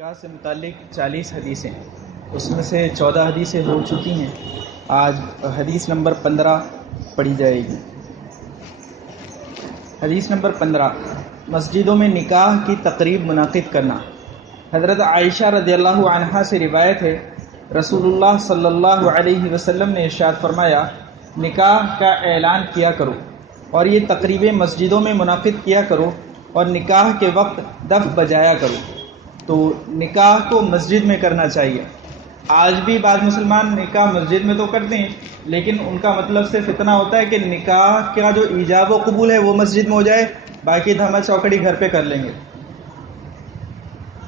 نکاح سے متعلق 40 حدیثیں، اس میں سے 14 حدیثیں ہو چکی ہیں. آج حدیث نمبر 15 پڑھی جائے گی. حدیث نمبر 15، مسجدوں میں نکاح کی تقریب منعقد کرنا. حضرت عائشہ رضی اللہ عنہا سے روایت ہے، رسول اللہ صلی اللہ علیہ وسلم نے ارشاد فرمایا، نکاح کا اعلان کیا کرو اور یہ تقریبیں مسجدوں میں منعقد کیا کرو اور نکاح کے وقت دف بجایا کرو. تو نکاح کو مسجد میں کرنا چاہیے. آج بھی بعض مسلمان نکاح مسجد میں تو کرتے ہیں، لیکن ان کا مطلب صرف اتنا ہوتا ہے کہ نکاح کا جو ایجاب و قبول ہے وہ مسجد میں ہو جائے، باقی دھما چوکڑی گھر پہ کر لیں گے.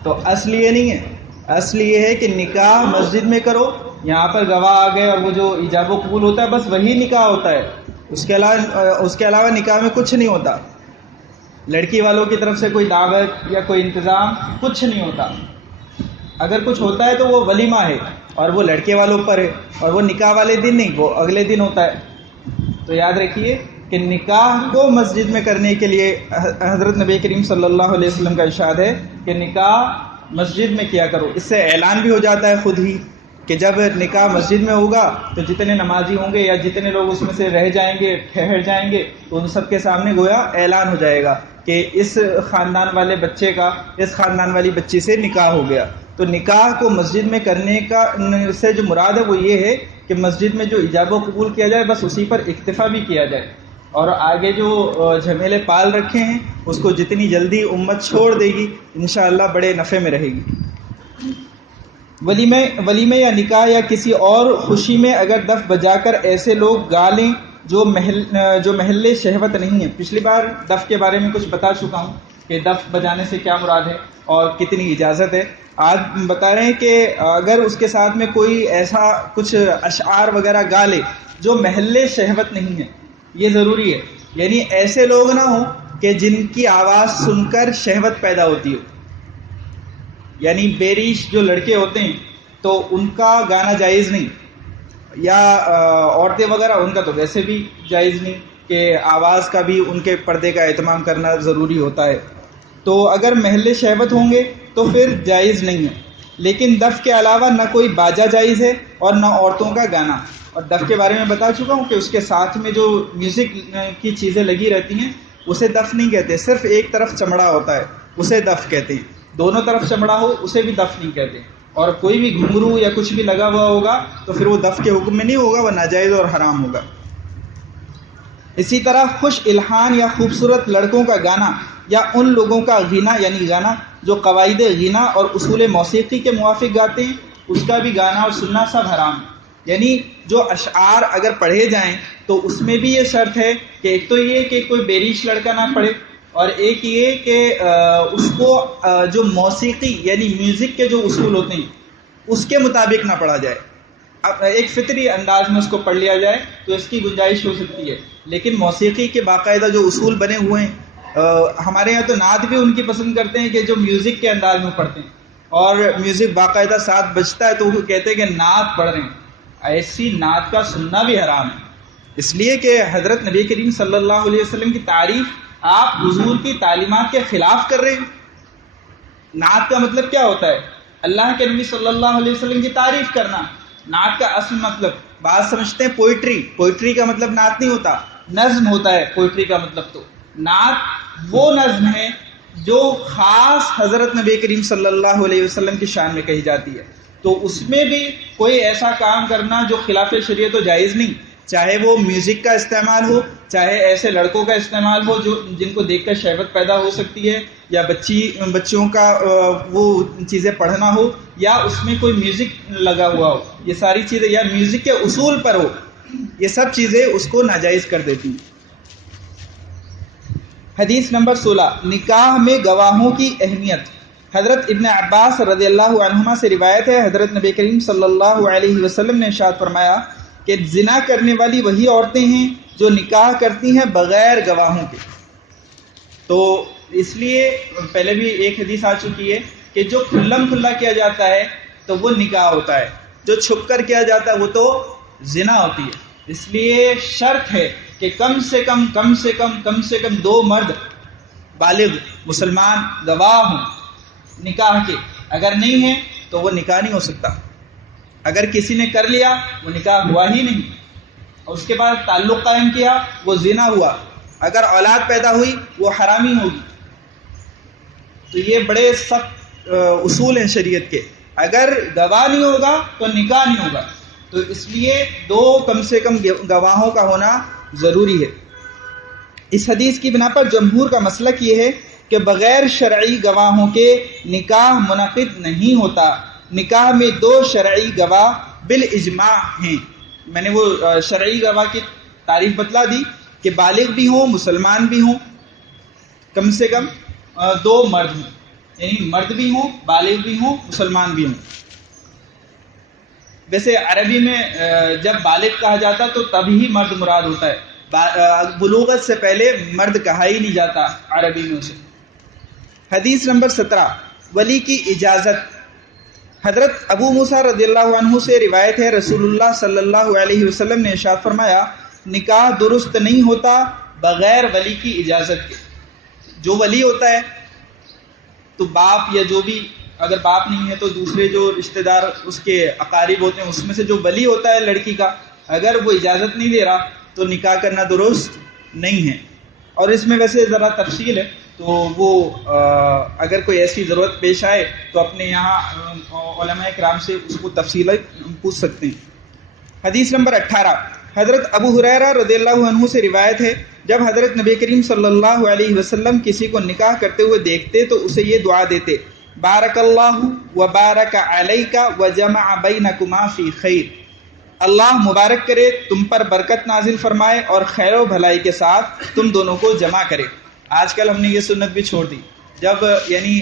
تو اصل یہ نہیں ہے، اصل یہ ہے کہ نکاح مسجد میں کرو. یہاں پر گواہ آ گئے اور وہ جو ایجاب و قبول ہوتا ہے بس وہی نکاح ہوتا ہے، اس کے علاوہ نکاح میں کچھ نہیں ہوتا. لڑکی والوں کی طرف سے کوئی دعوت یا کوئی انتظام کچھ نہیں ہوتا. اگر کچھ ہوتا ہے تو وہ ولیمہ ہے اور وہ لڑکے والوں پر ہے، اور وہ نکاح والے دن نہیں، وہ اگلے دن ہوتا ہے. تو یاد رکھیے کہ نکاح کو مسجد میں کرنے کے لیے حضرت نبی کریم صلی اللہ علیہ وسلم کا ارشاد ہے کہ نکاح مسجد میں کیا کرو. اس سے اعلان بھی ہو جاتا ہے خود ہی کہ جب نکاح مسجد میں ہوگا تو جتنے نمازی ہوں گے یا جتنے لوگ اس میں سے رہ جائیں گے، ٹھہر جائیں گے، تو ان سب کے سامنے گویا اعلان ہو جائے گا کہ اس خاندان والے بچے کا اس خاندان والی بچی سے نکاح ہو گیا. تو نکاح کو مسجد میں کرنے کا سے جو مراد ہے وہ یہ ہے کہ مسجد میں جو ایجاب و قبول کیا جائے بس اسی پر اکتفا بھی کیا جائے، اور آگے جو جھمیلے پال رکھے ہیں اس کو جتنی جلدی امت چھوڑ دے گی انشاءاللہ بڑے نفع میں رہے گی. ولیمے یا نکاح یا کسی اور خوشی میں اگر دف بجا کر ایسے لوگ گا لیں جو محل شہوت نہیں ہے. پچھلی بار دف کے بارے میں کچھ بتا چکا ہوں کہ دف بجانے سے کیا مراد ہے اور کتنی اجازت ہے. آج بتا رہے ہیں کہ اگر اس کے ساتھ میں کوئی ایسا کچھ اشعار وغیرہ گا لے جو محل شہوت نہیں ہے، یہ ضروری ہے. یعنی ایسے لوگ نہ ہوں کہ جن کی آواز سن کر شہوت پیدا ہوتی ہو. یعنی بیریش جو لڑکے ہوتے ہیں تو ان کا گانا جائز نہیں، یا عورتیں وغیرہ ان کا تو ویسے بھی جائز نہیں کہ آواز کا بھی ان کے پردے کا اہتمام کرنا ضروری ہوتا ہے. تو اگر محل شہوت ہوں گے تو پھر جائز نہیں ہے. لیکن دف کے علاوہ نہ کوئی باجا جائز ہے اور نہ عورتوں کا گانا. اور دف کے بارے میں بتا چکا ہوں کہ اس کے ساتھ میں جو میوزک کی چیزیں لگی رہتی ہیں اسے دف نہیں کہتے، صرف ایک طرف چمڑا ہوتا ہے اسے دف کہتے ہیں. دونوں طرف چمڑا ہو اسے بھی دف نہیں کہتے. اور کوئی بھی گھنگرو یا کچھ بھی لگا ہوا ہوگا تو پھر وہ دف کے حکم میں نہیں ہوگا، وہ ناجائز اور حرام ہوگا. اسی طرح خوش الحان یا خوبصورت لڑکوں کا گانا یا ان لوگوں کا غنا یعنی گانا جو قواعد غنا اور اصول موسیقی کے موافق گاتے ہیں، اس کا بھی گانا اور سننا سب حرام ہے. یعنی جو اشعار اگر پڑھے جائیں تو اس میں بھی یہ شرط ہے کہ ایک تو یہ کہ کوئی بیریش لڑکا نہ پڑھے، اور ایک یہ کہ اس کو جو موسیقی یعنی میوزک کے جو اصول ہوتے ہیں اس کے مطابق نہ پڑھا جائے. اب ایک فطری انداز میں اس کو پڑھ لیا جائے تو اس کی گنجائش ہو سکتی ہے، لیکن موسیقی کے باقاعدہ جو اصول بنے ہوئے ہیں، ہمارے یہاں تو نعت بھی ان کی پسند کرتے ہیں کہ جو میوزک کے انداز میں پڑھتے ہیں، اور میوزک باقاعدہ ساتھ بجتا ہے تو وہ کہتے ہیں کہ نعت پڑھ رہے ہیں. ایسی نعت کا سننا بھی حرام ہے، اس لیے کہ حضرت نبی کریم صلی اللہ علیہ وسلم کی تعریف آپ حضور کی تعلیمات کے خلاف کر رہے ہیں. نعت کا مطلب کیا ہوتا ہے؟ اللہ کے نبی صلی اللہ علیہ وسلم کی تعریف کرنا. نعت کا اصل مطلب بعض سمجھتے ہیں پوئٹری کا مطلب نعت نہیں ہوتا، نظم ہوتا ہے پوئٹری کا مطلب. تو نعت وہ نظم ہے جو خاص حضرت نبی کریم صلی اللہ علیہ وسلم کی شان میں کہی جاتی ہے. تو اس میں بھی کوئی ایسا کام کرنا جو خلاف شریعت و جائز نہیں، چاہے وہ میوزک کا استعمال ہو، چاہے ایسے لڑکوں کا استعمال ہو جو جن کو دیکھ کر شہوت پیدا ہو سکتی ہے، یا بچیوں کا وہ چیزیں پڑھنا ہو، یا اس میں کوئی میوزک لگا ہوا ہو. یہ ساری چیزیں یا میوزک کے اصول پر ہو، یہ سب چیزیں اس کو ناجائز کر دیتی ہیں. حدیث نمبر 16، نکاح میں گواہوں کی اہمیت. حضرت ابن عباس رضی اللہ عنہما سے روایت ہے، حضرت نبی کریم صلی اللہ علیہ وسلم نے ارشاد فرمایا کہ زنا کرنے والی وہی عورتیں ہیں جو نکاح کرتی ہیں بغیر گواہوں کے. تو اس لیے پہلے بھی ایک حدیث آ چکی ہے کہ جو کھلم کھلا کیا جاتا ہے تو وہ نکاح ہوتا ہے، جو چھپ کر کیا جاتا ہے وہ تو زنا ہوتی ہے. اس لیے شرط ہے کہ کم سے کم 2 مرد بالغ مسلمان گواہ ہوں نکاح کے. اگر نہیں ہے تو وہ نکاح نہیں ہو سکتا. اگر کسی نے کر لیا وہ نکاح ہوا ہی نہیں، اور اس کے بعد تعلق قائم کیا وہ زنا ہوا. اگر اولاد پیدا ہوئی وہ حرامی ہوگی. تو یہ بڑے سخت اصول ہیں شریعت کے. اگر گواہ نہیں ہوگا تو نکاح نہیں ہوگا. تو اس لیے دو کم سے کم گواہوں کا ہونا ضروری ہے. اس حدیث کی بنا پر جمہور کا مسلک یہ ہے کہ بغیر شرعی گواہوں کے نکاح منعقد نہیں ہوتا. نکاح میں دو شرعی گواہ بالاجماع ہیں. میں نے وہ شرعی گواہ کی تعریف بتلا دی کہ بالغ بھی ہوں، مسلمان بھی ہوں، کم سے کم دو مرد ہوں، یعنی مرد بھی ہوں، بالغ بھی ہوں، مسلمان بھی ہوں. ویسے عربی میں جب بالغ کہا جاتا تو تبھی مرد مراد ہوتا ہے. بلوغت سے پہلے مرد کہا ہی نہیں جاتا عربی میں اسے. حدیث نمبر 17 ولی کی اجازت. حضرت ابو موسیٰ رضی اللہ عنہ سے روایت ہے، رسول اللہ صلی اللہ علیہ وسلم نے ارشاد فرمایا نکاح درست نہیں ہوتا بغیر ولی کی اجازت کے. جو ولی ہوتا ہے تو باپ یا جو بھی، اگر باپ نہیں ہے تو دوسرے جو رشتہ دار اس کے اقارب ہوتے ہیں، اس میں سے جو ولی ہوتا ہے لڑکی کا، اگر وہ اجازت نہیں دے رہا تو نکاح کرنا درست نہیں ہے. اور اس میں ویسے ذرا تفصیل ہے، تو وہ اگر کوئی ایسی ضرورت پیش آئے تو اپنے یہاں علماء کرام سے اس کو تفصیل پوچھ سکتے ہیں. حدیث نمبر 18 حضرت ابو ہریرہ رضی اللہ عنہ سے روایت ہے، جب حضرت نبی کریم صلی اللہ علیہ وسلم کسی کو نکاح کرتے ہوئے دیکھتے تو اسے یہ دعا دیتے، بارک اللہ و بارک علیک و جمع بینکما فی خیر. اللہ مبارک کرے، تم پر برکت نازل فرمائے اور خیر و بھلائی کے ساتھ تم دونوں کو جمع کرے. آج کل ہم نے یہ سنت بھی چھوڑ دی. جب یعنی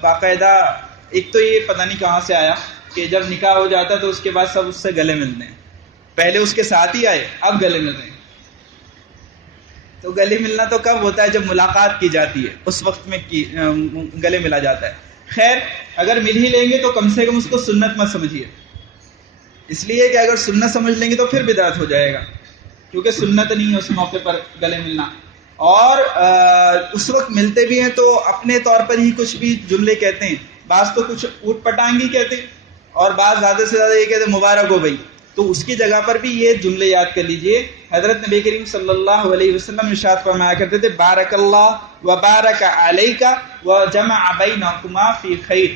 باقاعدہ ایک تو یہ پتہ نہیں کہاں سے آیا کہ جب نکاح ہو جاتا ہے تو اس کے بعد سب اس سے گلے ملتے ہیں. پہلے اس کے ساتھ ہی آئے، اب گلے مل رہے ہیں. تو گلے ملنا تو کب ہوتا ہے؟ جب ملاقات کی جاتی ہے، اس وقت میں گلے ملا جاتا ہے. خیر، اگر مل ہی لیں گے تو کم سے کم اس کو سنت مت سمجھیے، اس لیے کہ اگر سنت سمجھ لیں گے تو پھر بدعت ہو جائے گا، کیونکہ سنت نہیں ہے اس موقع پر گلے ملنا. اور اس وقت ملتے بھی ہیں تو اپنے طور پر ہی کچھ بھی جملے کہتے ہیں. بعض تو کچھ اوٹ پٹانگی کہتے ہیں، اور بعض زیادہ سے زیادہ یہ کہتے ہیں مبارک ہو بھائی. تو اس کی جگہ پر بھی یہ جملے یاد کر لیجئے. حضرت نبی کریم صلی اللہ علیہ وسلم ارشاد فرمایا کرتے تھے، بارک اللہ و بارک علیک و جمع بینکما فی خیر.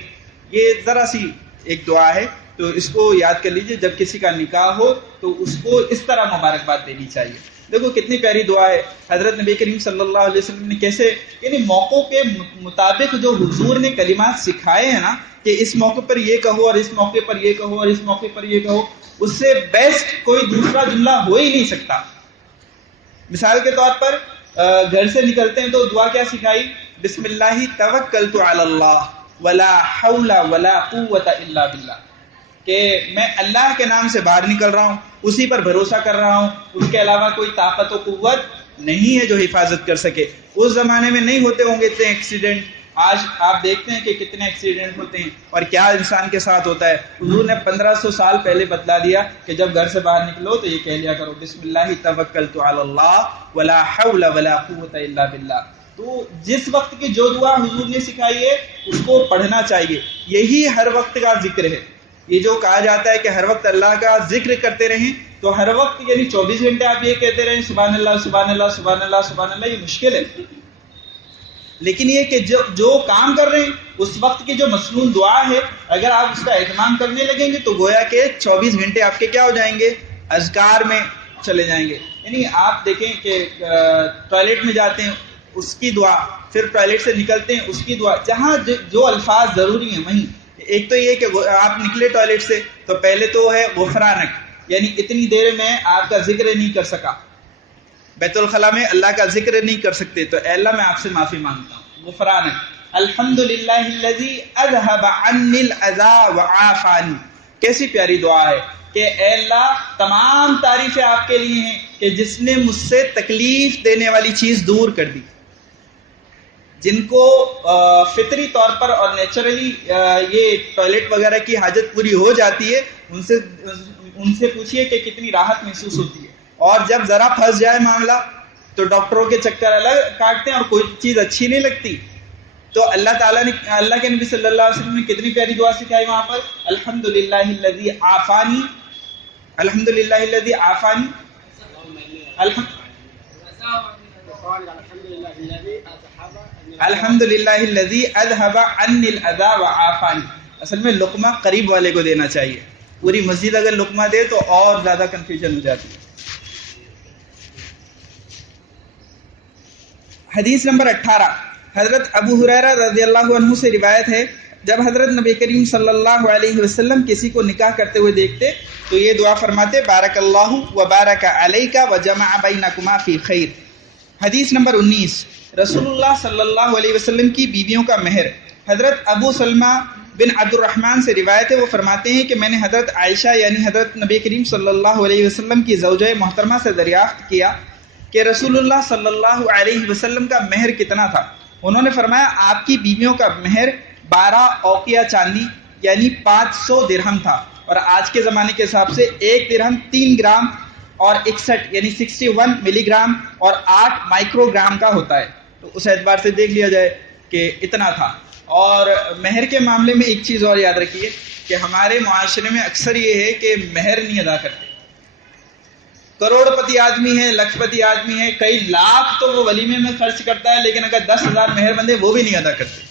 یہ ذرا سی ایک دعا ہے، تو اس کو یاد کر لیجئے. جب کسی کا نکاح ہو تو اس کو اس طرح مبارکباد دینی چاہیے. دیکھو کتنی پیاری دعا ہے. حضرت نبی کریم صلی اللہ علیہ وسلم نے کیسے، یعنی موقعوں کے مطابق جو حضور نے کلمات سکھائے ہیں نا، کہ اس موقع پر یہ کہو اور اس موقع پر یہ کہو اور اس موقع پر یہ کہو، اس سے بیسٹ کوئی دوسرا جملہ ہو ہی نہیں سکتا. مثال کے طور پر گھر سے نکلتے ہیں تو دعا کیا سکھائی؟ بسم اللہ توکلت علی اللہ ولا حول ولا قوت الا باللہ. کہ میں اللہ کے نام سے باہر نکل رہا ہوں، اسی پر بھروسہ کر رہا ہوں، اس کے علاوہ کوئی طاقت و قوت نہیں ہے جو حفاظت کر سکے. اس زمانے میں نہیں ہوتے ہوں گے اتنے ایکسیڈنٹ. آج آپ دیکھتے ہیں کہ کتنے ایکسیڈنٹ ہوتے ہیں اور کیا انسان کے ساتھ ہوتا ہے. حضور نے 1500 سال پہلے بتلا دیا کہ جب گھر سے باہر نکلو تو یہ کہہ لیا کرو، بسم اللہ توکلت علی اللہ ولا حول ولا قوت الا باللہ. تو جس وقت کی جو دعا حضور نے سکھائی ہے اس کو پڑھنا چاہیے. یہی ہر وقت کا ذکر ہے. یہ جو کہا جاتا ہے کہ ہر وقت اللہ کا ذکر کرتے رہیں، تو ہر وقت یعنی 24 گھنٹے آپ یہ کہتے رہیں سبحان اللہ سبحان اللہ سبحان اللہ سبحان اللہ، یہ مشکل ہے. لیکن یہ کہ جو کام کر رہے ہیں اس وقت کی جو مسنون دعا ہے، اگر آپ اس کا اہتمام کرنے لگیں گے تو گویا کہ 24 گھنٹے آپ کے کیا ہو جائیں گے؟ اذکار میں چلے جائیں گے. یعنی آپ دیکھیں کہ ٹوائلٹ میں جاتے ہیں اس کی دعا، پھر ٹوائلٹ سے نکلتے ہیں اس کی دعا. جہاں جو الفاظ ضروری ہیں وہیں. ایک تو یہ کہ آپ نکلے ٹوائلٹ سے تو پہلے تو ہے غفرانک، یعنی اتنی دیر میں آپ کا ذکر نہیں کر سکا، بیت الخلاء میں اللہ کا ذکر نہیں کر سکتے، تو اے اللہ میں آپ سے معافی مانگتا ہوں. غفرانک. الحمدللہ الذی اذھب عنی الاذی وعافانی. کیسی پیاری دعا ہے کہ اے اللہ تمام تعریفیں آپ کے لیے ہیں کہ جس نے مجھ سے تکلیف دینے والی چیز دور کر دی. جن کو فطری طور پر اور نیچرلی یہ ٹوائلٹ وغیرہ کی حاجت پوری ہو جاتی ہے، ان سے پوچھئے کہ کتنی راحت محسوس ہوتی ہے. اور جب ذرا پھنس جائے معاملہ تو ڈاکٹروں کے چکر الگ کاٹتے ہیں اور کوئی چیز اچھی نہیں لگتی. تو اللہ تعالیٰ نے, اللہ کے نبی صلی اللہ علیہ وسلم نے کتنی پیاری دعا سکھائی وہاں پر, الحمدللہ الذی عافانی, الحمدللہ الذی عافانی, الحمدللہ الذی اذھب عنی الاذی وعافانی. اصل میں لقمہ قریب والے کو دینا چاہیے, پوری مسجد اگر لقمہ دے تو اور زیادہ کنفیوژن ہو جاتی ہے. حدیث نمبر 18, حضرت ابو ہریرہ رضی اللہ عنہ سے روایت ہے, جب حضرت نبی کریم صلی اللہ علیہ وسلم کسی کو نکاح کرتے ہوئے دیکھتے تو یہ دعا فرماتے, بارک اللہ و بارک علیک و جمع بینکما فی خیر. حدیث نمبر 19, رسول اللہ صلی اللہ علیہ وسلم کی بیویوں کا مہر. حضرت ابو سلمہ بن عبد الرحمن سے روایت ہے, وہ فرماتے ہیں کہ میں نے حضرت عائشہ یعنی حضرت نبی کریم صلی اللہ علیہ وسلم کی زوجہ محترمہ سے دریافت کیا کہ رسول اللہ صلی اللہ علیہ وسلم کا مہر کتنا تھا. انہوں نے فرمایا آپ کی بیویوں کا مہر 12 اوقیہ چاندی یعنی 500 درہم تھا, اور آج کے زمانے کے حساب سے 1 درہم 3 گرام اور 61 یعنی 61 ملی گرام اور 8 مائکرو گرام کا ہوتا ہے. تو اس اعتبار سے دیکھ لیا جائے کہ اتنا تھا. اور مہر کے معاملے میں ایک چیز اور یاد رکھیے کہ ہمارے معاشرے میں اکثر یہ ہے کہ مہر نہیں ادا کرتے. کروڑ پتی آدمی ہے, لکھ پتی آدمی ہے, کئی لاکھ تو وہ ولیمے میں خرچ کرتا ہے, لیکن اگر 10,000 مہر بندے وہ بھی نہیں ادا کرتے.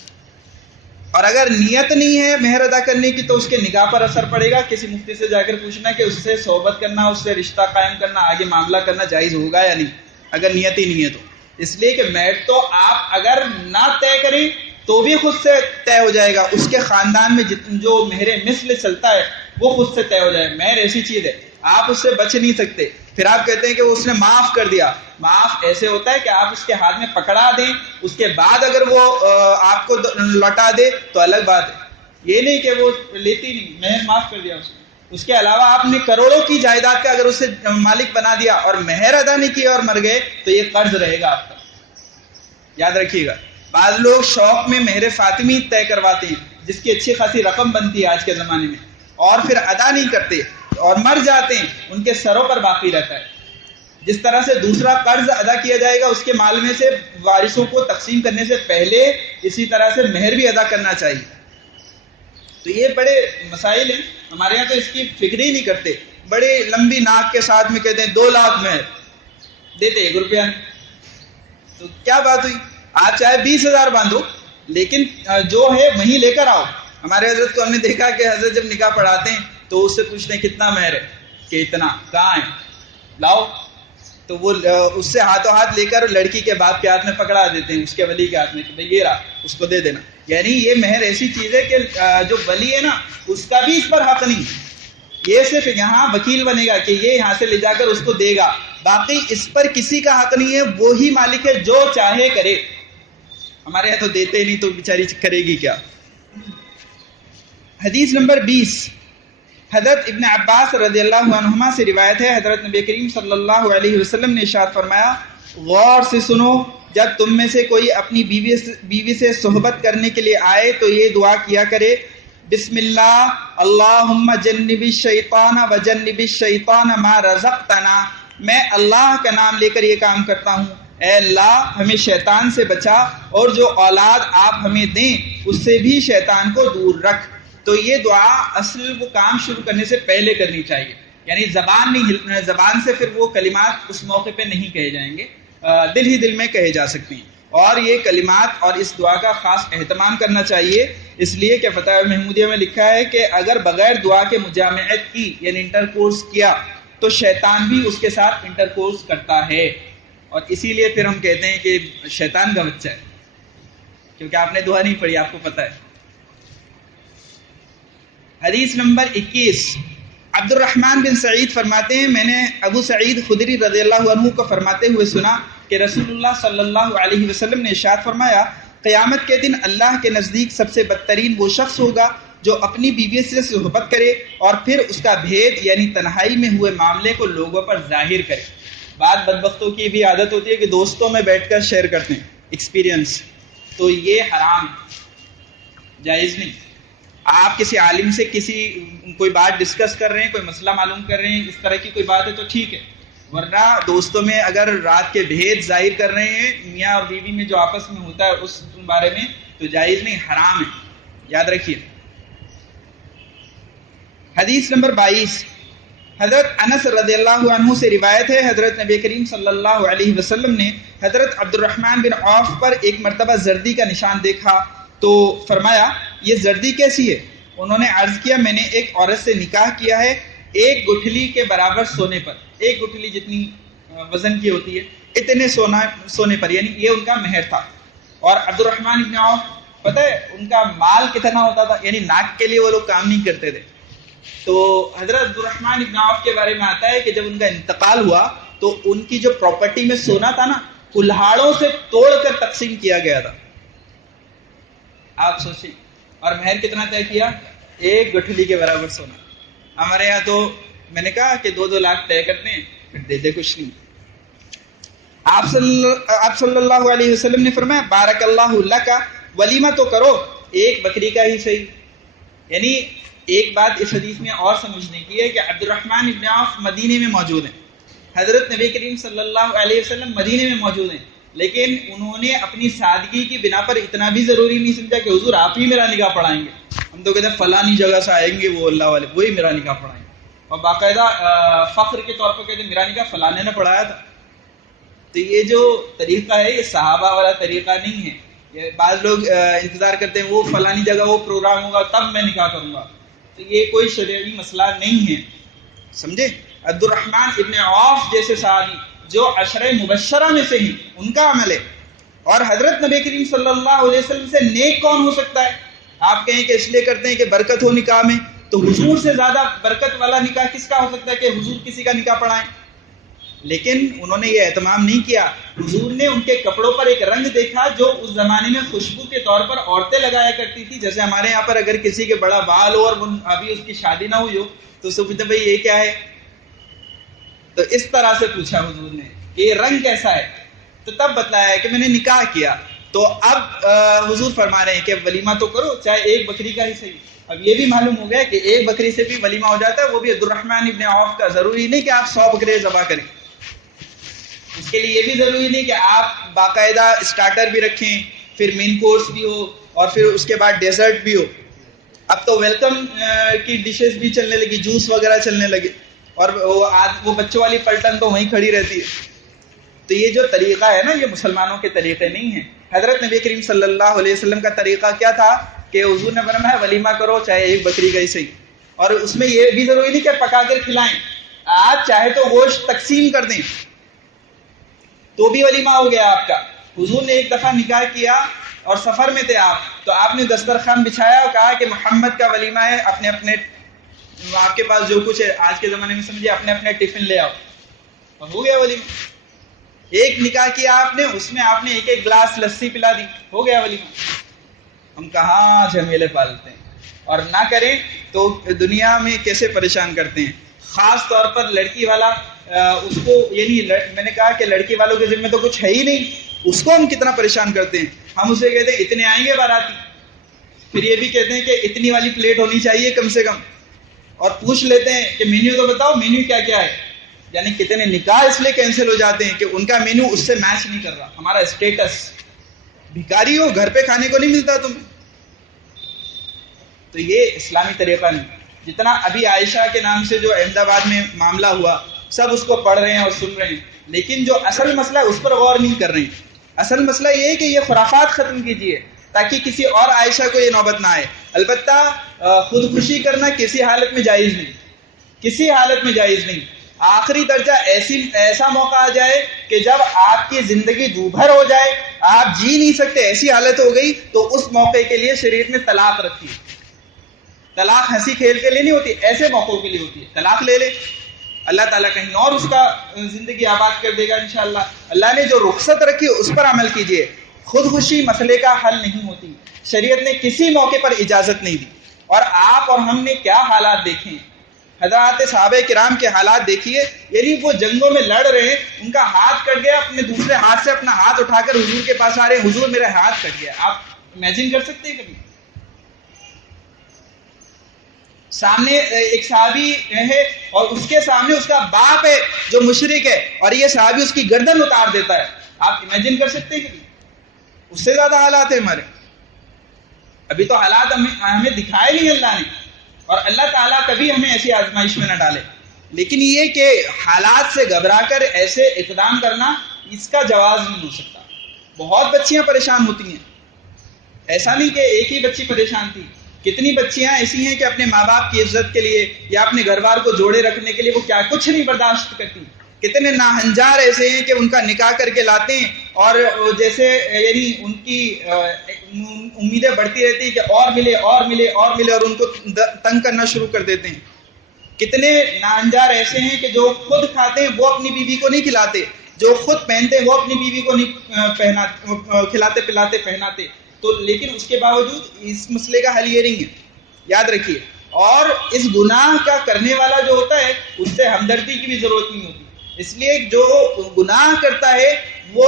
اور اگر نیت نہیں ہے مہر ادا کرنے کی تو اس کے نکاح پر اثر پڑے گا. کسی مفتی سے جا کر پوچھنا کہ اس سے صحبت کرنا, اس سے رشتہ قائم کرنا, آگے معاملہ کرنا جائز ہوگا یا نہیں, اگر نیت ہی نہیں ہے تو. اس لیے کہ مہر تو آپ اگر نہ طے کریں تو بھی خود سے طے ہو جائے گا, اس کے خاندان میں جو مہر مثل چلتا ہے وہ خود سے طے ہو جائے. مہر ایسی چیز ہے آپ اس سے بچ نہیں سکتے. پھر آپ کہتے ہیں کہ اس نے معاف کر دیا, معاف ایسے ہوتا ہے کہ آپ اس کے ہاتھ میں پکڑا دیں, اس کے بعد اگر وہ آپ کو لوٹا دے تو الگ بات ہے. یہ نہیں کہ وہ لیتی نہیں, مہر معاف کر دیا اس نے. اس کے علاوہ آپ نے کروڑوں کی جائیداد کا اگر اسے مالک بنا دیا اور مہر ادا نہیں کیا اور مر گئے تو یہ قرض رہے گا آپ کا, یاد رکھیے گا. بعض لوگ شوق میں مہر فاطمی طے کرواتے ہیں جس کی اچھی خاصی رقم بنتی ہے آج کے زمانے میں, اور پھر ادا نہیں کرتے اور مر جاتے ہیں, ان کے سروں پر باقی رہتا ہے. جس طرح سے دوسرا قرض ادا کیا جائے گا اس کے مال میں سے وارثوں کو تقسیم کرنے سے پہلے, اسی طرح سے مہر بھی ادا کرنا چاہیے. تو یہ بڑے مسائل ہیں, ہمارے یہاں تو اس کی فکر ہی نہیں کرتے. بڑے لمبی ناک کے ساتھ میں کہتے ہیں 2 لاکھ مہر دیتے 1 روپیہ. تو کیا بات ہوئی, آپ چاہے 20,000 باندھو لیکن جو ہے وہیں لے کر آؤ. ہمارے حضرت کو ہم نے دیکھا کہ حضرت جب نکاح پڑھاتے ہیں تو اس سے پوچھتے ہیں کتنا مہر ہے, کہ اتنا, کہاں ہے لاؤ. تو وہ اس سے ہاتھوں ہاتھ لے کر لڑکی کے باپ کے ہاتھ میں پکڑا دیتے ہیں, اس کے ولی کے ہاتھ میں, کہ بھئی یہ رہا, اس کو دے دینا. یعنی یہ مہر ایسی چیز ہے کہ جو ولی ہے نا اس کا بھی اس پر حق نہیں, یہ صرف یہاں وکیل بنے گا کہ یہ یہاں سے لے جا کر اس کو دے گا, باقی اس پر کسی کا حق نہیں ہے. وہی مالک ہے جو چاہے کرے. ہمارے یہاں تو دیتے نہیں تو بیچاری کرے گی کیا. حدیث نمبر 20, حضرت ابن عباس رضی اللہ عنہما سے روایت ہے, حضرت نبی کریم صلی اللہ علیہ وسلم نے ارشاد فرمایا, غور سے سنو, جب تم میں سے کوئی اپنی بیوی سے صحبت کرنے کے لیے آئے تو یہ دعا کیا کرے, بسم اللہ اللہم جنب الشیطان و جنب الشیطان ما رزقتنا. میں اللہ کا نام لے کر یہ کام کرتا ہوں, اے اللہ ہمیں شیطان سے بچا اور جو اولاد آپ ہمیں دیں اس سے بھی شیطان کو دور رکھ. تو یہ دعا اصل وہ کام شروع کرنے سے پہلے کرنی چاہیے, یعنی زبان نہیں ہلنا, زبان سے پھر وہ کلمات اس موقع پہ نہیں کہے جائیں گے, دل ہی دل میں کہے جا سکتے ہیں. اور یہ کلمات اور اس دعا کا خاص اہتمام کرنا چاہیے, اس لیے کہ فتح محمودیہ میں لکھا ہے کہ اگر بغیر دعا کے مجامعت کی یعنی انٹرکورس کیا تو شیطان بھی اس کے ساتھ انٹرکورس کرتا ہے. اور اسی لیے پھر ہم کہتے ہیں کہ شیطان کا بچہ ہے, کیونکہ آپ نے دعا نہیں پڑھی, آپ کو پتہ ہے. حدیث نمبر 21, عبد الرحمن بن سعید فرماتے ہیں, میں نے ابو سعید خدری رضی اللہ عنہ کو فرماتے ہوئے سنا کہ رسول اللہ صلی اللہ علیہ وسلم نے ارشاد فرمایا, قیامت کے دن اللہ کے نزدیک سب سے بدترین وہ شخص ہوگا جو اپنی بیوی سے صحبت کرے اور پھر اس کا بھید یعنی تنہائی میں ہوئے معاملے کو لوگوں پر ظاہر کرے. بعض بدبختوں کی بھی عادت ہوتی ہے کہ دوستوں میں بیٹھ کر شیئر کرتے ہیں ایکسپیرینس, تو یہ حرام, جائز نہیں. آپ کسی عالم سے کوئی بات ڈسکس کر رہے ہیں, کوئی مسئلہ معلوم کر رہے ہیں, اس طرح کی کوئی بات ہے تو ٹھیک ہے, ورنہ دوستوں میں اگر رات کے بھید ظاہر کر رہے ہیں, میاں اور بیوی میں جو آپس میں ہوتا ہے اس بارے میں, تو جائز نہیں، حرام ہے، یاد رکھیے۔ حدیث نمبر 22 حضرت انس رضی اللہ عنہ سے روایت ہے، حضرت نبی کریم صلی اللہ علیہ وسلم نے حضرت عبد الرحمن بن عوف پر ایک مرتبہ زردی کا نشان دیکھا تو فرمایا یہ زردی کیسی ہے؟ انہوں نے عرض کیا میں نے ایک عورت سے نکاح کیا ہے ایک گٹھلی کے برابر سونے پر، ایک گٹھلی جتنی وزن کی ہوتی ہے اتنے سونے پر، یعنی یہ ان کا مہر تھا۔ اور عبد الرحمن بن عوف پتہ ہے ان کا مال کتنا ہوتا تھا، یعنی ناک کے لیے وہ لوگ کام نہیں کرتے تھے۔ تو حضرت عبد الرحمن بن عوف کے بارے میں آتا ہے کہ جب ان کا انتقال ہوا تو ان کی جو پراپرٹی میں سونا تھا نا کلہاڑوں سے توڑ کر تقسیم کیا گیا تھا۔ آپ سوچیں، اور مہر کتنا طے کیا؟ ایک گٹھلی کے برابر سونا۔ ہمارے یہاں تو میں نے کہا کہ 2-2 لاکھ طے کرتے ہیں پھر دے دے کچھ نہیں۔ آپ صلی اللہ علیہ وسلم نے فرمایا بارک اللہ لک، ولیمہ تو کرو ایک بکری کا ہی صحیح۔ یعنی ایک بات اس حدیث میں اور سمجھنے کی ہے کہ عبد الرحمن بن عوف مدینے میں موجود ہیں، حضرت نبی کریم صلی اللہ علیہ وسلم مدینے میں موجود ہیں، لیکن انہوں نے اپنی سادگی کی بنا پر اتنا بھی ضروری نہیں سمجھا کہ حضور آپ ہی میرا نکاح پڑھائیں گے۔ ہم تو کہتے ہیں فلانی جگہ سے آئیں گے وہ اللہ والے، وہی میرا نکاح پڑھائیں گے، اور باقاعدہ فخر کے طور پر کہتے ہیں میرا نکاح فلانے نے پڑھایا تھا۔ تو یہ جو طریقہ ہے یہ صحابہ والا طریقہ نہیں ہے۔ یہ بعض لوگ انتظار کرتے ہیں وہ فلانی جگہ وہ پروگرام ہوگا تب میں نکاح کروں گا، تو یہ کوئی شرعی مسئلہ نہیں ہے، سمجھے؟ عبد الرحمن ابن عوف جیسے صحابی جو عشرہ مبشرہ میں سے ہی ان کا عمل ہے، اور حضرت نبی کریم صلی اللہ علیہ وسلم سے نیک کون ہو سکتا ہے؟ آپ کہیں کہ اس لیے کرتے ہیں کہ برکت ہو نکاح میں، تو حضور سے زیادہ برکت والا نکاح کس کا ہو سکتا ہے کہ حضور کسی کا نکاح پڑھائیں؟ لیکن انہوں نے یہ اہتمام نہیں کیا۔ حضور نے ان کے کپڑوں پر ایک رنگ دیکھا جو اس زمانے میں خوشبو کے طور پر عورتیں لگایا کرتی تھی، جیسے ہمارے یہاں پر اگر کسی کے بڑا بال ہو اور ابھی اس کی شادی نہ ہوئی ہو تو اسے پوچھتے بھائی یہ کیا ہے، تو اس طرح سے پوچھا حضور نے کہ یہ رنگ کیسا ہے، تو تب بتلایا کہ میں نے نکاح کیا۔ تو اب حضور فرما رہے ہیں کہ ولیمہ تو کرو چاہے ایک بکری کا ہی صحیح۔ اب یہ بھی معلوم ہو گیا کہ ایک بکری سے بھی ولیمہ ہو جاتا ہے، وہ بھی عبد الرحمن ابن عوف کا، ضروری نہیں کہ آپ 100 بکرے ذبح کریں، اس کے لیے یہ بھی ضروری نہیں کہ آپ باقاعدہ اسٹارٹر بھی رکھیں، پھر مین کورس بھی ہو اور پھر اس کے بعد ڈیزرٹ بھی ہو۔ اب تو ویلکم کی ڈشز بھی چلنے لگی، جوس وغیرہ چلنے لگے، اور وہ بچوں والی پلٹن تو وہیں کھڑی رہتی ہے۔ تو یہ جو طریقہ ہے نا یہ مسلمانوں کے طریقے نہیں ہیں۔ حضرت نبی کریم صلی اللہ علیہ وسلم کا طریقہ کیا تھا کہ حضور نے فرمایا ولیمہ کرو چاہے ایک بکری کا ہی صحیح، اور اس میں یہ بھی ضروری نہیں کہ پکا کر کھلائیں، آج چاہے تو گوشت تقسیم کر دیں تو بھی ولیمہ ہو گیا آپ کا۔ حضور نے ایک دفعہ نکاح کیا اور سفر میں تھے آپ، تو آپ نے دسترخوان بچھایا اور کہا کہ محمد کا ولیمہ ہے، اپنے اپنے آپ کے پاس جو کچھ ہے آج کے زمانے میں سمجھے اپنے اپنے ٹفن لے آؤ، اور ہو گیا ولیمہ۔ ایک نکاح کیا آپ نے، اس میں آپ نے ایک ایک گلاس لسی پلا دی، ہو گیا ولیمہ۔ ہم کہاں جھمیلے پالتے ہیں، اور نہ کریں تو دنیا میں کیسے پریشان کرتے ہیں، خاص طور پر لڑکی والا اس کو، یعنی میں نے کہا کہ لڑکی والوں کے ذمہ تو کچھ ہے ہی نہیں، اس کو ہم کتنا پریشان کرتے ہیں۔ ہم اسے کہتے ہیں اتنے آئیں گے باراتی، پھر یہ بھی کہتے ہیں کہ اتنی والی پلیٹ ہونی چاہیے کم سے کم، اور پوچھ لیتے ہیں کہ مینیو تو بتاؤ مینیو کیا کیا ہے۔ یعنی کتنے نکاح اس لیے کینسل ہو جاتے ہیں کہ ان کا مینیو اس سے میچ نہیں کر رہا۔ ہمارا اسٹیٹس، بھکاری ہو گھر پہ کھانے کو نہیں ملتا تمہیں، تو یہ اسلامی طریقہ نہیں۔ جتنا ابھی عائشہ کے نام سے جو احمد آباد میں معاملہ ہوا سب اس کو پڑھ رہے ہیں اور سن رہے ہیں، لیکن جو اصل مسئلہ ہے اس پر غور نہیں کر رہے ہیں۔ اصل مسئلہ یہ ہے کہ یہ خرافات ختم کیجیے تاکہ کسی اور عائشہ کو یہ نوبت نہ آئے۔ البتہ خودکشی کرنا کسی حالت میں جائز نہیں، کسی حالت میں جائز نہیں۔ آخری درجہ ایسا موقع آ جائے کہ جب آپ کی زندگی دوبھر ہو جائے، آپ جی نہیں سکتے، ایسی حالت ہو گئی، تو اس موقع کے لیے شریعت نے طلاق رکھی ہے۔ طلاق ہنسی کھیل کے لیے نہیں ہوتی، ایسے موقعوں کے لیے ہوتی ہے۔ طلاق لے لے، اللہ تعالیٰ کہیں اور اس کا زندگی آباد کر دے گا انشاءاللہ۔ اللہ نے جو رخصت رکھی اس پر عمل کیجئے۔ خودکشی مسئلے کا حل نہیں ہوتی، شریعت نے کسی موقع پر اجازت نہیں دی۔ اور آپ اور ہم نے کیا حالات دیکھے ہیں، حضرات صحابہ کرام کے حالات دیکھیے، یعنی وہ جنگوں میں لڑ رہے ہیں، ان کا ہاتھ کٹ گیا، اپنے دوسرے ہاتھ سے اپنا ہاتھ اٹھا کر حضور کے پاس آ رہے ہیں، حضور میرا ہاتھ کٹ گیا۔ آپ امیجن کر سکتے ہیں کبھی؟ سامنے ایک صحابی ہے اور اس کے سامنے اس کا باپ ہے جو مشرک ہے، اور یہ صحابی اس کی گردن اتار دیتا ہے، آپ امیجن کر سکتے ہیں کبھی؟ اس سے زیادہ حالات ہیں ہمارے۔ ابھی تو حالات ہمیں دکھائے نہیں اللہ نے، اور اللہ تعالیٰ کبھی ہمیں ایسی آزمائش میں نہ ڈالے، لیکن یہ کہ حالات سے گھبرا کر ایسے اقدام کرنا، اس کا جواز نہیں ہو سکتا۔ بہت بچیاں پریشان ہوتی ہیں، ایسا نہیں کہ ایک ہی بچی پریشان تھی، کتنی بچیاں ایسی ہیں کہ اپنے ماں باپ کی عزت کے لیے یا اپنے گھر بار کو جوڑے رکھنے کے لیے وہ کیا کچھ نہیں برداشت کرتی۔ کتنے ناہنجار ایسے ہیں کہ ان کا نکاح کر کے لاتے ہیں، اور جیسے یعنی ان کی امیدیں بڑھتی رہتی ہیں کہ اور ملے اور ملے اور ملے، اور ان کو تنگ کرنا شروع کر دیتے ہیں۔ کتنے ناہنجار ایسے ہیں کہ جو خود کھاتے ہیں وہ اپنی بیوی کو نہیں کھلاتے، جو خود پہنتے ہیں وہ اپنی بیوی کو نہیں کھلاتے پلاتے پہناتے، تو لیکن اس کے باوجود اس مسئلے کا حل یہ نہیں ہے، یاد رکھیے۔ اور اس گناہ کا کرنے والا جو ہوتا ہے اس سے ہمدردی کی بھی ضرورت نہیں ہوتی، اس لیے جو گناہ کرتا ہے وہ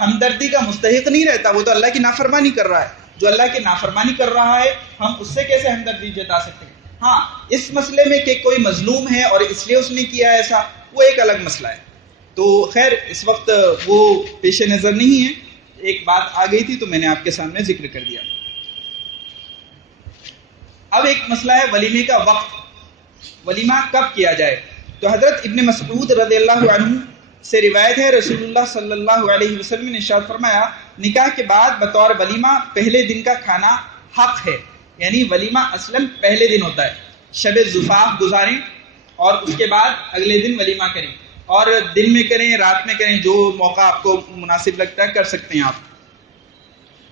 ہمدردی کا مستحق نہیں رہتا، وہ تو اللہ کی نافرمانی کر رہا ہے۔ جو اللہ کی نافرمانی کر رہا ہے ہم اس سے کیسے ہمدردی جتا سکتے ہیں؟ ہاں، اس مسئلے میں کہ کوئی مظلوم ہے اور اس لیے اس نے کیا ایسا، وہ ایک الگ مسئلہ ہے۔ تو خیر اس وقت وہ پیش نظر نہیں ہے، ایک بات آ گئی تھی تو میں نے آپ کے سامنے ذکر کر دیا۔ اب ایک مسئلہ ہے ولیمے کا وقت، ولیمہ کب کیا جائے؟ تو حضرت ابن مسعود رضی اللہ عنہ سے روایت ہے، رسول اللہ صلی اللہ علیہ وسلم نے ارشاد فرمایا، نکاح کے بعد بطور ولیمہ پہلے دن کا کھانا حق ہے، یعنی ولیمہ اصلاً پہلے دن ہوتا ہے، شب زفاف گزاریں اور اس کے بعد اگلے دن ولیمہ کریں، اور دن میں کریں رات میں کریں، جو موقع آپ کو مناسب لگتا ہے کر سکتے ہیں آپ۔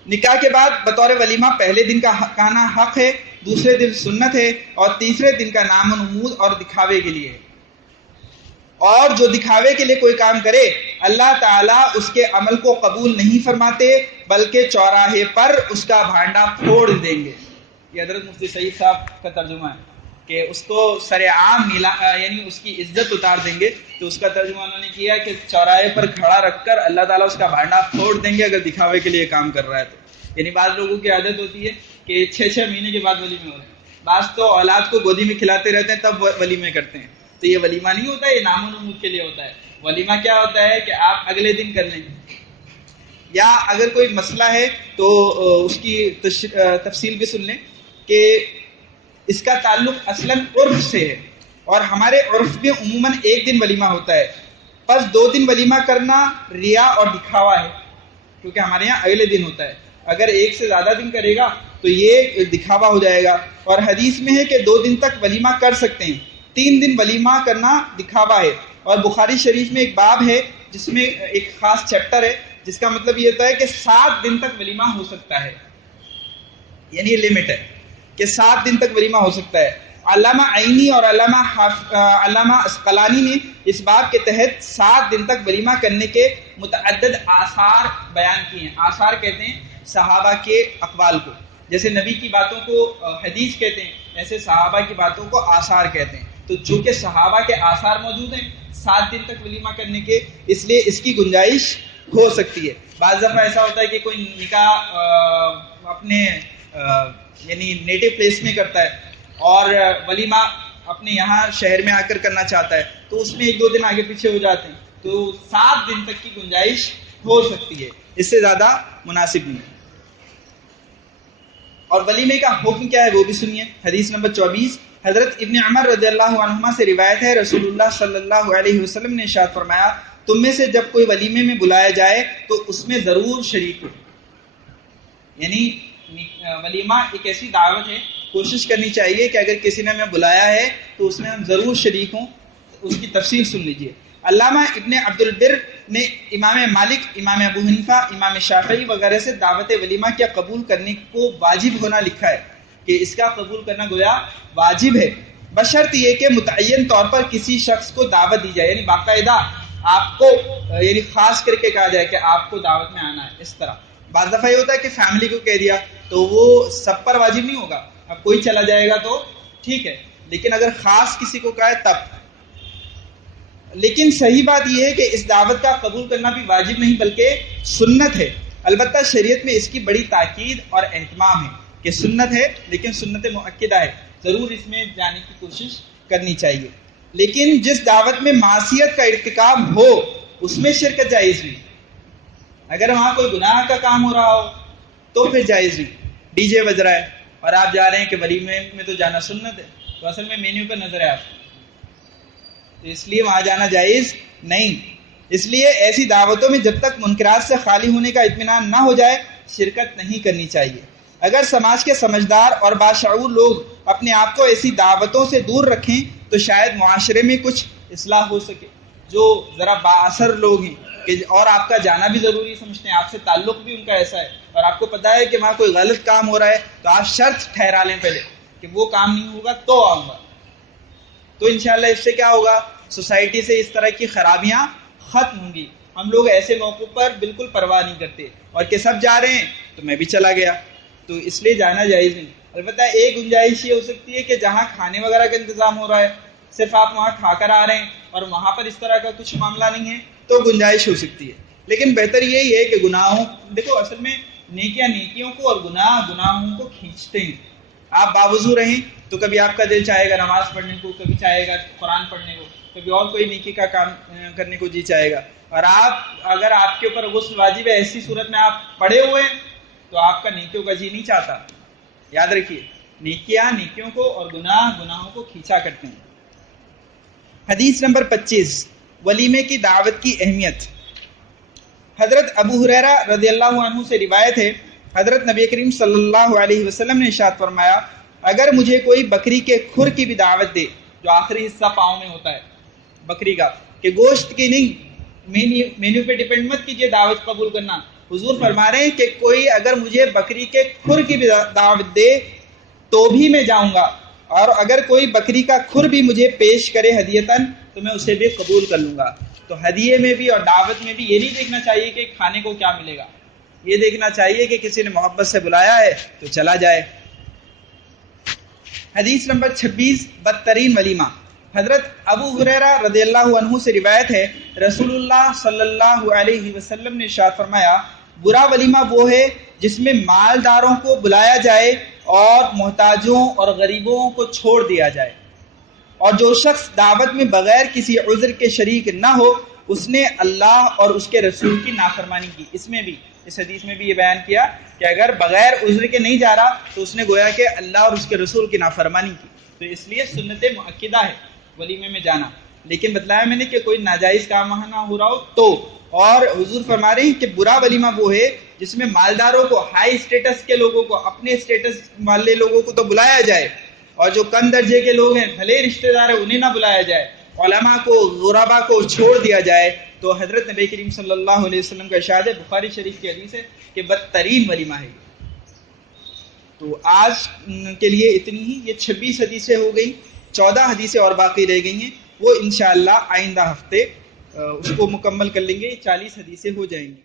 نکاح کے بعد بطور ولیمہ پہلے دن کا کھانا حق ہے، دوسرے دن سنت ہے، اور تیسرے دن کا نام و نمود اور دکھاوے کے لیے ہے۔ اور جو دکھاوے کے لیے کوئی کام کرے اللہ تعالیٰ اس کے عمل کو قبول نہیں فرماتے، بلکہ چوراہے پر اس کا بھانڈا پھوڑ دیں گے۔ یہ حضرت مفتی سعید صاحب کا ترجمہ ہے کہ اس کو سر عام یعنی اس کی عزت اتار دیں گے، تو اس کا ترجمہ انہوں نے کیا کہ چوراہے پر کھڑا رکھ کر اللہ تعالیٰ اس کا بھانڈا پھوڑ دیں گے اگر دکھاوے کے لیے کام کر رہا ہے تو۔ یعنی بعض لوگوں کی عادت ہوتی ہے کہ 6 مہینے کے بعد ولیمے ہو رہے ہیں، بعض تو اولاد کو گودی میں کھلاتے رہتے ہیں تب ولیمے کرتے ہیں، تو یہ ولیمہ نہیں ہوتا، یہ نام و نمود کے لیے ہوتا ہے۔ ولیمہ کیا ہوتا ہے کہ آپ اگلے دن کر لیں، یا اگر کوئی مسئلہ ہے تو اس کی تفصیل بھی سن لیں کہ اس کا تعلق اصلاً عرف سے ہے، اور ہمارے عرف میں عموماً ایک دن ولیمہ ہوتا ہے، پس 2 دن ولیمہ کرنا ریا اور دکھاوا ہے، کیونکہ ہمارے یہاں اگلے دن ہوتا ہے۔ اگر ایک سے زیادہ دن کرے گا تو یہ دکھاوا ہو جائے گا، اور حدیث میں ہے کہ 2 دن تک ولیمہ کر سکتے ہیں، 3 دن ولیمہ کرنا دکھاوا ہے۔ اور بخاری شریف میں ایک باب ہے جس میں ایک خاص چیپٹر ہے جس کا مطلب یہ ہوتا ہے کہ 7 دن تک ولیمہ ہو سکتا ہے، یعنی یہ لمٹ ہے کہ 7 دن تک ولیمہ ہو سکتا ہے۔ علامہ عینی اور علامہ اسقلانی نے اس باب کے تحت 7 دن تک ولیمہ کرنے کے متعدد آثار بیان کیے ہیں۔ آثار کہتے ہیں صحابہ کے اقوال کو، جیسے نبی کی باتوں کو حدیث کہتے ہیں، ایسے صحابہ کی باتوں کو آثار کہتے ہیں۔ تو جو کہ صحابہ کے آثار موجود ہیں 7 دن تک ولیمہ کرنے کے، اس لیے اس کی گنجائش ہو سکتی ہے۔ بعض دفعہ ایسا ہوتا ہے کہ کوئی نکاح اپنے یعنی نیٹو پلیس میں کرتا ہے اور ولیمہ اپنے یہاں شہر میں آ کر کرنا چاہتا ہے، تو اس میں 1-2 دن آگے پیچھے ہو جاتے ہیں، تو 7 دن تک کی گنجائش ہو سکتی ہے، اس سے زیادہ مناسب نہیں۔ اور ولیمے کا حکم کیا ہے وہ بھی سنیے۔ حدیث نمبر 24، حضرت ابن عمر رضی اللہ عنہما سے روایت ہے، رسول اللہ صلی اللہ علیہ وسلم نے ارشاد فرمایا، تم میں سے جب کوئی ولیمے میں بلایا جائے تو اس میں ضرور شریک ہو۔ یعنی ولیمہ ایک ایسی دعوت ہے، کوشش کرنی چاہیے کہ اگر کسی نے ہمیں بلایا ہے تو اس میں ہم ضرور شریک ہوں۔ اس کی تفصیل سن لیجئے۔ علامہ ابن عبد البر نے امام مالک، امام ابو حنیفہ، امام شافعی وغیرہ سے دعوت ولیمہ کیا قبول کرنے کو واجب ہونا لکھا ہے کہ اس کا قبول کرنا گویا واجب ہے، بشرط یہ کہ متعین طور پر کسی شخص کو دعوت دی جائے، یعنی باقاعدہ آپ کو یعنی خاص کر کے کہا جائے کہ آپ کو دعوت میں آنا ہے۔ اس طرح بعض دفعہ یہ ہوتا ہے کہ فیملی کو کہہ دیا تو وہ سب پر واجب نہیں ہوگا، اب کوئی چلا جائے گا تو ٹھیک ہے، لیکن اگر خاص کسی کو کہا ہے تب۔ لیکن صحیح بات یہ ہے کہ اس دعوت کا قبول کرنا بھی واجب نہیں بلکہ سنت ہے، البتہ شریعت میں اس کی بڑی تاکید اور اہتمام ہے کہ سنت ہے، لیکن سنت مؤکدہ ہے، ضرور اس میں جانے کی کوشش کرنی چاہیے۔ لیکن جس دعوت میں معصیت کا ارتکاب ہو اس میں شرکت جائز نہیں، اگر وہاں کوئی گناہ کا کام ہو رہا ہو تو پھر جائز نہیں۔ ڈی جے بج رہا ہے اور آپ جا رہے ہیں کہ ولیمے میں تو جانا سنت ہے، تو اصل میں مینیو پہ نظر ہے آپ، تو اس لیے وہاں جانا جائز نہیں۔ اس لیے ایسی دعوتوں میں جب تک منکرات سے خالی ہونے کا اطمینان نہ ہو جائے شرکت نہیں کرنی چاہیے۔ اگر سماج کے سمجھدار اور باشعور لوگ اپنے آپ کو ایسی دعوتوں سے دور رکھیں تو شاید معاشرے میں کچھ اصلاح ہو سکے۔ جو ذرا با اثر لوگ ہیں کہ اور آپ کا جانا بھی ضروری سمجھتے ہیں، آپ سے تعلق بھی ان کا ایسا ہے اور آپ کو پتا ہے کہ وہاں کوئی غلط کام ہو رہا ہے، تو آپ شرط ٹھہرا لیں پہلے کہ وہ کام نہیں ہوگا تو آؤں گا، تو انشاءاللہ اس سے کیا ہوگا، سوسائٹی سے اس طرح کی خرابیاں ختم ہوں گی۔ ہم لوگ ایسے موقع پر بالکل پرواہ نہیں کرتے اور کہ سب جا رہے ہیں تو میں بھی چلا گیا، تو اس لیے جانا جائز نہیں۔ البتہ ایک گنجائش یہ ہو سکتی ہے کہ جہاں کھانے وغیرہ کا انتظام ہو رہا ہے، صرف آپ وہاں کھا کر آ رہے ہیں اور وہاں پر اس طرح کا کچھ معاملہ نہیں ہے تو گنجائش ہو سکتی ہے، لیکن بہتر یہی ہے کہ گناہوں، دیکھو اصل میں نیکیاں نیکیوں کو اور گناہ گناہوں کو کھینچتے ہیں۔ آپ باوضو رہیں تو کبھی آپ کا دل چاہے گا نماز پڑھنے کو، کبھی چاہے گا قرآن پڑھنے کو، کبھی اور کوئی نیکی کا کام کرنے کو جی چاہے گا، اور اگر آپ کے اوپر غسل واجب ہے، ایسی صورت میں آپ پڑے ہوئے ہیں تو آپ کا نیکیوں کا جی نہیں چاہتا۔ یاد رکھیے، نیکیاں نیکیوں کو اور گناہ گناہوں کو کھینچا کرتے ہیں۔ حدیث نمبر 25، ولیمے کی دعوت کی اہمیت۔ حضرت ابو ہریرہ رضی اللہ عنہ سے روایت ہے، حضرت نبی کریم صلی اللہ علیہ وسلم نے ارشاد فرمایا، اگر مجھے کوئی بکری کے کھر کی بھی دعوت دے، جو آخری حصہ پاؤں میں ہوتا ہے بکری کا، کہ گوشت کی نہیں، مینیو پہ ڈیپینڈ مت کیجئے دعوت قبول کرنا، حضور فرما رہے ہیں کہ کوئی اگر مجھے بکری کے کھر کی بھی دعوت دے تو بھی میں جاؤں گا، اور اگر کوئی بکری کا کھر بھی مجھے پیش کرے ہدیتاً تو میں اسے بھی قبول کر لوں گا۔ تو ہدیے میں بھی اور دعوت میں بھی یہ نہیں دیکھنا چاہیے کہ کھانے کو کیا ملے گا، یہ دیکھنا چاہیے کہ کسی نے محبت سے بلایا ہے تو چلا جائے۔ حدیث نمبر 26، بدترین ولیمہ۔ حضرت ابو ہریرہ رضی اللہ عنہ سے روایت ہے، رسول اللہ صلی اللہ علیہ وسلم نے ارشاد فرمایا، برا ولیمہ وہ ہے جس میں مالداروں کو بلایا جائے اور محتاجوں اور غریبوں کو چھوڑ دیا جائے، اور جو شخص دعوت میں بغیر کسی عذر کے شریک نہ ہو اس نے اللہ اور اس کے رسول کی نافرمانی کی۔ اس حدیث میں بھی یہ بیان کیا کہ اگر بغیر عذر کے نہیں جا رہا تو اس نے گویا کہ اللہ اور اس کے رسول کی نافرمانی کی، تو اس لیے سنت مؤکدہ ہے ولیمے میں جانا، لیکن بتلایا میں نے کہ کوئی ناجائز کام وہاں نہ ہو رہا ہو تو۔ اور حضور فرما رہے ہیں کہ برا ولیمہ وہ ہے جس میں مالداروں کو، ہائی اسٹیٹس کے لوگوں کو، اپنے اسٹیٹس والے لوگوں کو تو بلایا جائے، اور جو کم درجے کے لوگ ہیں بھلے رشتہ دار ہیں انہیں نہ بلایا جائے، علماء کو، غربا کو چھوڑ دیا جائے۔ تو حضرت نبی کریم صلی اللہ علیہ وسلم کا ارشاد ہے، بخاری شریف کی حدیث ہے کہ بدترین ولیمہ ہے۔ تو آج کے لیے اتنی ہی، یہ 26 حدیثیں ہو گئی، 14 حدیثیں اور باقی رہ گئی ہیں، وہ انشاءاللہ آئندہ ہفتے اس کو مکمل کر لیں گے، 40 حدیثیں ہو جائیں گی۔